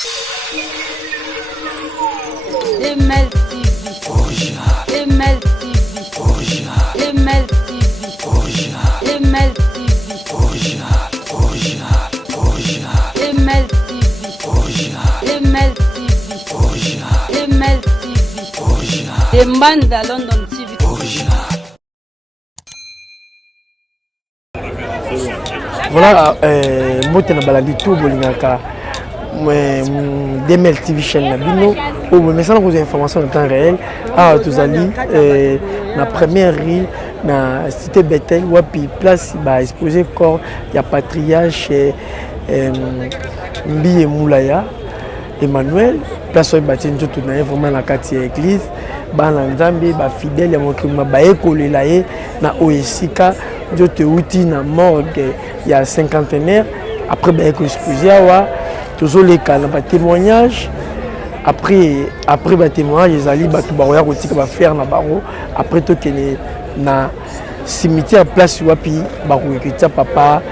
ML TV original. ML TV original. ML TV original. ML TV original. Original. Original. ML TV original. ML TV original. ML TV original. Demande à London TV original. Voilà, moi je baladi tout bolingaka DML TV chaîne Nabino. Mais ça nous informations en temps réel. Ah, tous allés la première rue na cité Bethel wapi place ba exposé corps ya patriarche Mbi Moulaya Emmanuel place où bâti tout na vraiment la quartier église ba na Nzambe ba fidèle ya mokima ba ekolela ye na Oesika je te outi na morgue il y a cinquantenaire après ba exposé wa toujours les cas na témoignage après ba témoignage les ali ba tubaroya kotika ba faire na baro après to kene na cimetière place wapi ba koekita papa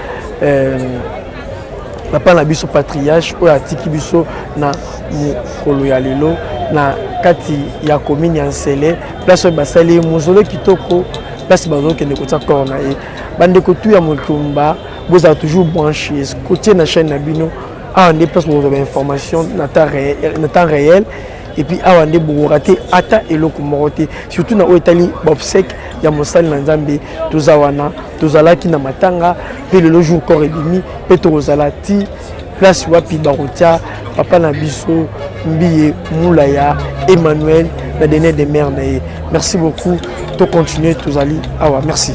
papa na biso patriarche oyo atiki biso na mokolo ya lelo na kati ya commune ya Nsele place oyo basali mozolo kitoko place bazokende kotia corps na ye bandeko tu ya motumba bozala toujours branché côté na chaîne na bino awa nde place bozala information na temps réel et puis awa nde bokoraté ata eloko moko te surtout na oyo etali baobsèque ya mosali na Nzambe toza wana tozalaki na matanga mpe lelo jour corps ebimi mpe tokozala ti place wapi bakotia papa na biso Mbi Moulaya Emmanuel na dernier des mères na ye. Merci beaucoup to continuer tozali awa merci.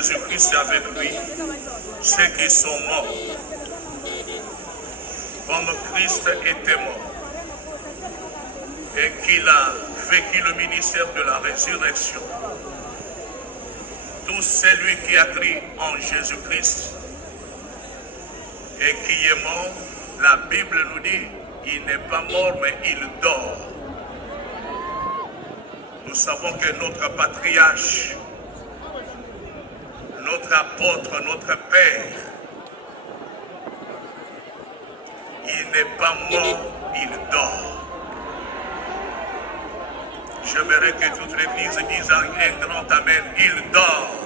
Jésus-Christ avec lui, ceux qui sont morts, comme Christ était mort, et qu'il a vécu le ministère de la résurrection. Tout celui qui a cru en Jésus-Christ et qui est mort, la Bible nous dit, il n'est pas mort, mais il dort. Nous savons que notre patriarche, notre apôtre, notre Père, il n'est pas mort, il dort. J'aimerais que toute l'église dise un grand amen, il dort.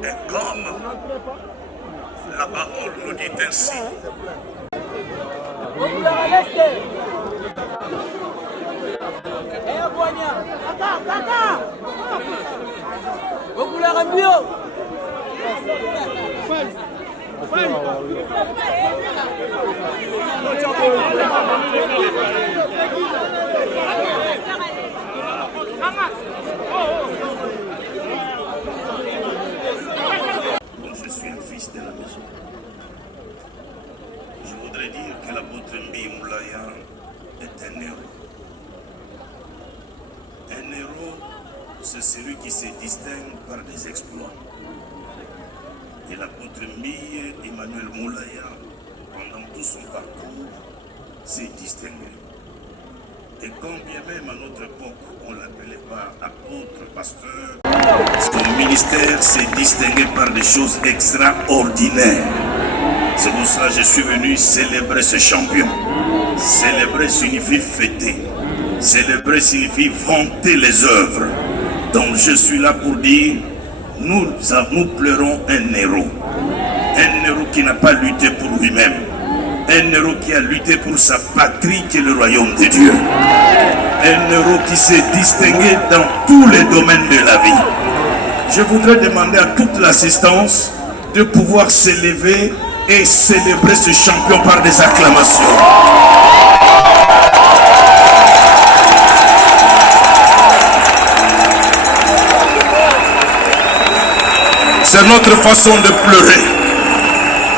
Et comme la parole nous dit ainsi, je suis un fils de la maison. Je voudrais dire que l'apôtre Mbi Moulaya est un héros. Un héros, c'est celui qui se distingue par des exploits. Et l'apôtre Mbi Emmanuel Moulaya, pendant tout son parcours, s'est distingué. Et quand bien même à notre époque, on ne l'appelait pas apôtre, pasteur, son ministère s'est distingué par des choses extraordinaires. C'est pour cela que je suis venu célébrer ce champion. Célébrer signifie fêter. Célébrer signifie vanter les œuvres. Donc je suis là pour dire, nous pleurons un héros. Un héros qui n'a pas lutté pour lui-même. Un héros qui a lutté pour sa patrie qui est le royaume de Dieu. Un héros qui s'est distingué dans tous les domaines de la vie. je voudrais demander à toute l'assistance de pouvoir s'élever et célébrer ce champion par des acclamations. C'est notre façon de pleurer.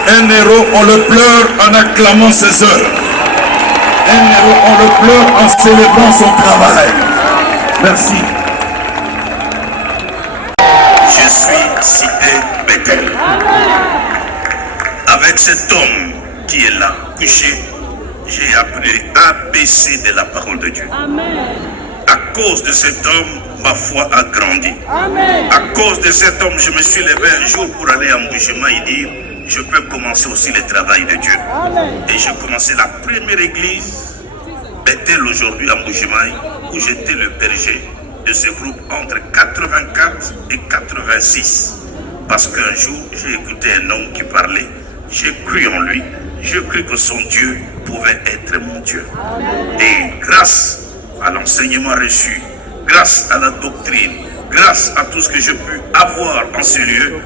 Un héros, on le pleure en acclamant ses œuvres. Un héros, on le pleure en célébrant son travail. Merci. Je suis cité Bethel. Avec cet homme qui est là, couché, j'ai appris ABC de la parole de Dieu. Amen. À cause de cet homme, ma foi a grandi. Amen. À cause de cet homme, je me suis levé un jour pour aller à Mboujima et dire, je peux commencer aussi le travail de Dieu. Amen. Et j'ai commencé la première église, Bethel aujourd'hui à Mboujima, où j'étais le berger de ce groupe entre 84 et 86. Parce qu'un jour, j'ai écouté un homme qui parlait, j'ai cru en lui, j'ai cru que son Dieu pouvait être mon Dieu. Et grâce à l'enseignement reçu, grâce à la doctrine, grâce à tout ce que j'ai pu avoir en ce lieu,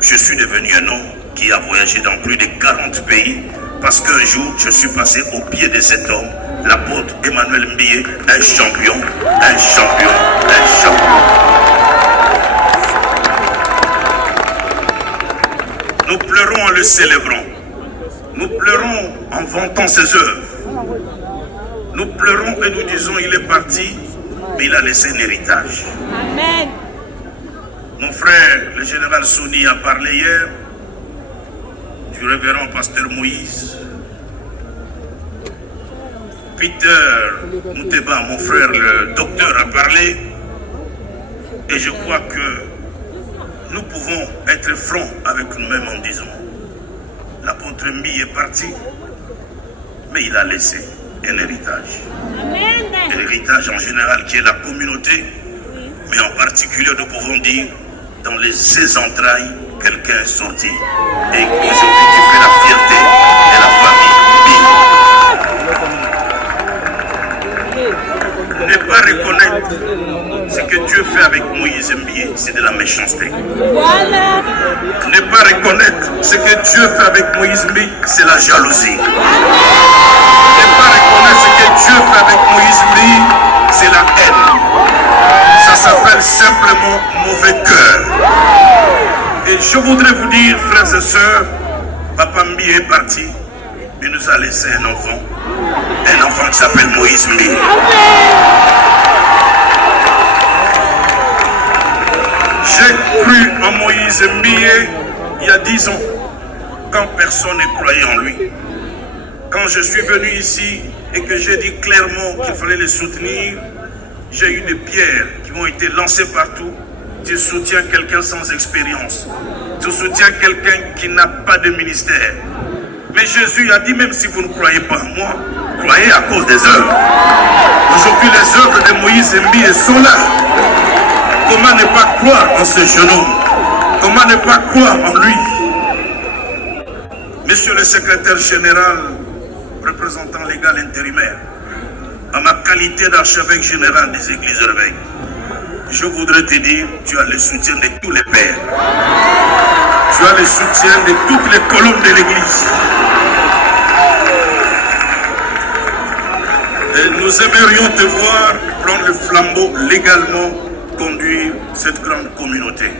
je suis devenu un homme qui a voyagé dans plus de 40 pays, parce qu'un jour, je suis passé au pied de cet homme, l'apôtre Emmanuel Mbiye, un champion, un champion, un champion. Nous pleurons en le célébrant. Nous pleurons en vantant ses œuvres. Nous pleurons et nous disons, il est parti, mais il a laissé un héritage. Amen. Mon frère, le général Souni, a parlé hier du révérend pasteur Moïse. Peter Mouteba, mon frère, le docteur, a parlé. Et je crois que nous pouvons être francs avec nous-mêmes en disant, l'apôtre Mbiye est parti, mais il a laissé un héritage. Amen. Un héritage en général qui est la communauté, mais en particulier nous pouvons dire, dans les entrailles, quelqu'un est sorti. Et aujourd'hui tu fais la fierté de la famille Mbiye. Ne pas reconnaître ce que Dieu fait avec Moïse Mbiye, c'est de la méchanceté. Voilà. Ne pas reconnaître ce que Dieu fait avec Moïse Mbiye, c'est la jalousie. Ne pas reconnaître ce que Dieu fait avec Moïse Mbiye, c'est la haine. Ça s'appelle simplement mauvais cœur. Et je voudrais vous dire, frères et sœurs, Papa Mbiye est parti, mais nous a laissé un enfant qui s'appelle Moïse Mbiye. J'ai cru en Moïse Mbiye il y a 10 ans, quand personne ne croyait en lui. Quand je suis venu ici et que j'ai dit clairement qu'il fallait les soutenir, j'ai eu des pierres qui ont été lancées partout. Tu soutiens quelqu'un sans expérience. Tu soutiens quelqu'un qui n'a pas de ministère. Mais Jésus a dit, même si vous ne croyez pas en moi, croyez à cause des œuvres. Aujourd'hui, les œuvres de Moïse Mbiye sont là. Comment ne pas croire en ce jeune homme? Comment ne pas croire en lui? Monsieur le secrétaire général, représentant légal intérimaire, en ma qualité d'archevêque général des églises réveil, je voudrais te dire, tu as le soutien de tous les pères. Tu as le soutien de toutes les colonnes de l'église. Et nous aimerions te voir prendre le flambeau légalement, conduire cette grande communauté.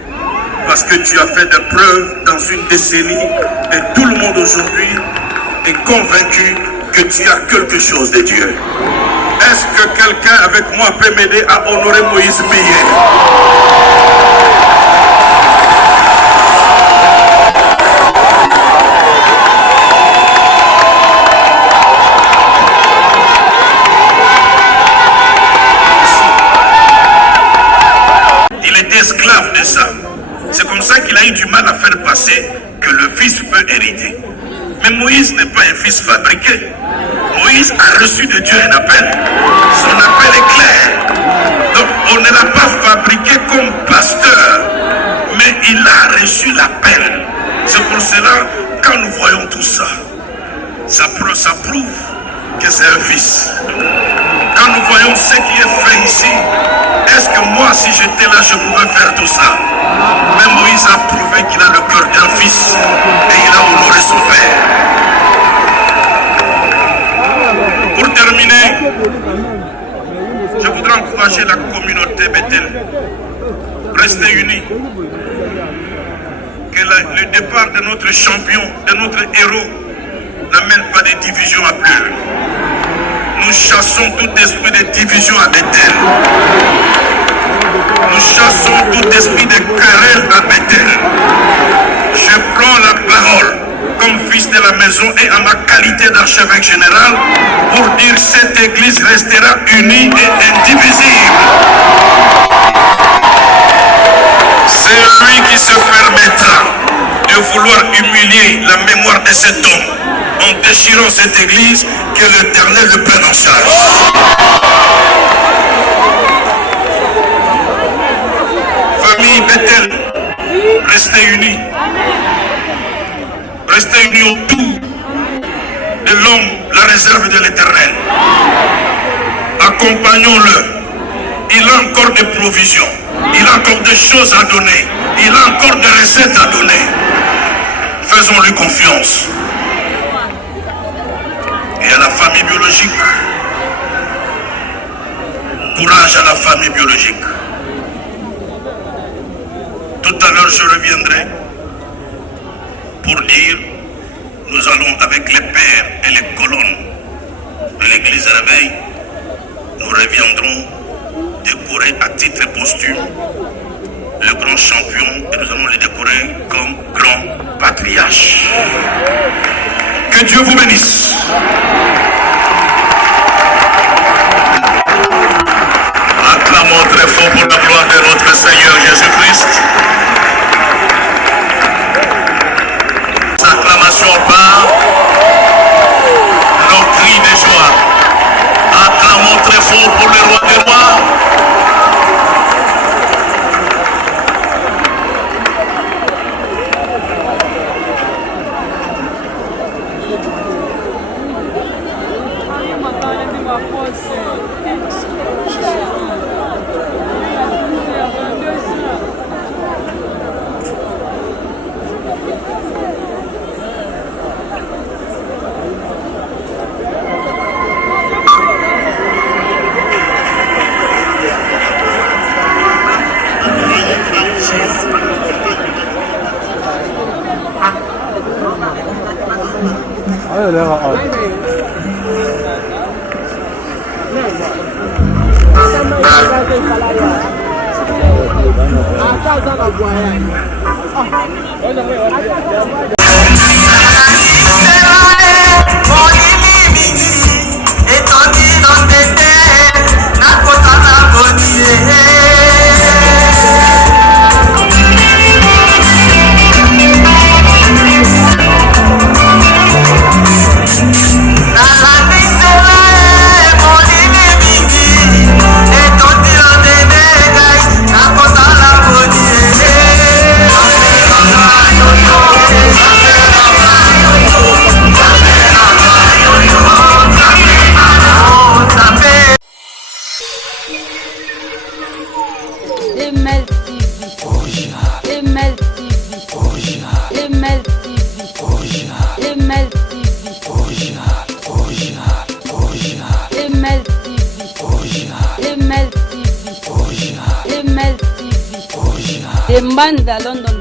Parce que tu as fait des preuves dans une décennie et tout le monde aujourd'hui est convaincu que tu as quelque chose de Dieu. Est-ce que quelqu'un avec moi peut m'aider à honorer Moïse Mbiye? Il était esclave de ça. C'est comme ça qu'il a eu du mal à faire passer que le fils peut hériter. Mais Moïse n'est pas un fils fabriqué. Moïse a reçu de Dieu un appel. Son appel est clair. Donc on ne l'a pas fabriqué comme pasteur, mais il a reçu l'appel. C'est pour cela, quand nous voyons tout ça, ça prouve que c'est un fils. Quand nous voyons ce qui est fait ici, est-ce que moi, si j'étais là, je pouvais faire tout ça. Mais Moïse a prouvé qu'il a le cœur d'un fils et il a honoré son père. Pour terminer, je voudrais encourager la communauté Bethel. Restez unis. Que le départ de notre champion, de notre héros, n'amène pas des divisions à plus. Nous chassons tout esprit de division à Bethel. Nous chassons tout esprit de querelle à Bethel. Je prends la parole comme fils de la maison et à ma qualité d'archevêque général pour dire que cette église restera unie et indivisible. C'est lui qui se permettra de vouloir humilier la mémoire de cet homme en déchirant cette église, que l'Éternel le prenne en charge. Famille Bethel, restez unis. Restez unis autour de l'homme, la réserve de l'Éternel. Accompagnons-le. Il a encore des provisions. Il a encore des choses à donner. Il a encore des recettes à donner. Faisons-lui confiance. Et à la famille biologique. Courage à la famille biologique. Tout à l'heure, je reviendrai pour dire, nous allons avec les pères et les colonnes de l'église Réveil, nous reviendrons décorer à titre posthume le grand champion et nous allons le décorer comme grand patriarche. Que Dieu vous bénisse. Acclamons très fort pour la gloire de notre Seigneur Jésus-Christ. Acclamation par nos cris de joie. Acclamons très fort pour le roi des rois. Mbanda London